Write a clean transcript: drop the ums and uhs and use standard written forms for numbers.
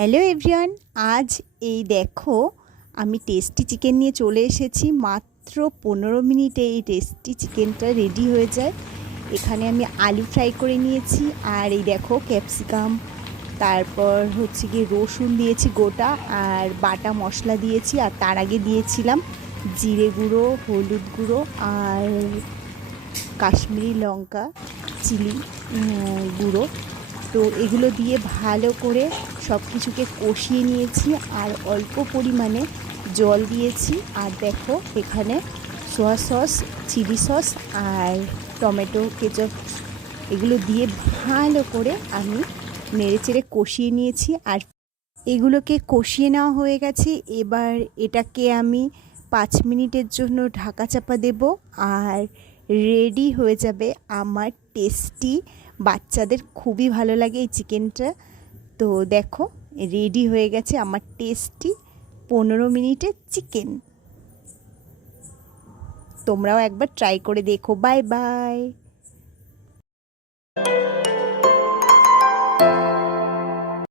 Hello everyone, আজ এই দেখো আমি টেস্টি চিকেন নিয়ে চলে এসেছি। মাত্র 15 মিনিটে এই টেস্টি চিকেনটা রেডি হয়ে যায়। এখানে আমি আলু ফ্রাই করে নিয়েছি, আর এই দেখো ক্যাপসিকাম, তারপর হচ্ছে গিয়ে রসুন দিয়েছি গোটা, আর বাটা মশলা দিয়েছি। আর তার আগে দিয়েছিলাম জিরে গুঁড়ো, হলুদ গুঁড়ো আর কাশ্মীরি লঙ্কা চিলি গুঁড়ো। তো এগুলো দিয়ে ভালো করে সব কিছুকে কষিয়ে নিয়েছি, আর অল্প পরিমাণে জল দিয়েছি। আর দেখো এখানে সোয়া সস, চিলি সস আর টমেটো কেচাপ এগুলো দিয়ে ভালো করে আমি নেড়েচেড়ে কষিয়ে নিয়েছি। আর এগুলোকে কষিয়ে নেওয়া হয়ে গেছে। এবার এটাকে আমি 5 মিনিটের জন্য ঢাকা চাপা দেব, আর রেডি হয়ে যাবে আমার টেস্টি, বাচ্চাদের খুবই ভালো লাগে এই চিকেনটা। তো দেখো রেডি হয়ে গেছে আমার টেস্টি 15 মিনিটের চিকেন। তোমরাও একবার ট্রাই করে দেখো। Bye bye.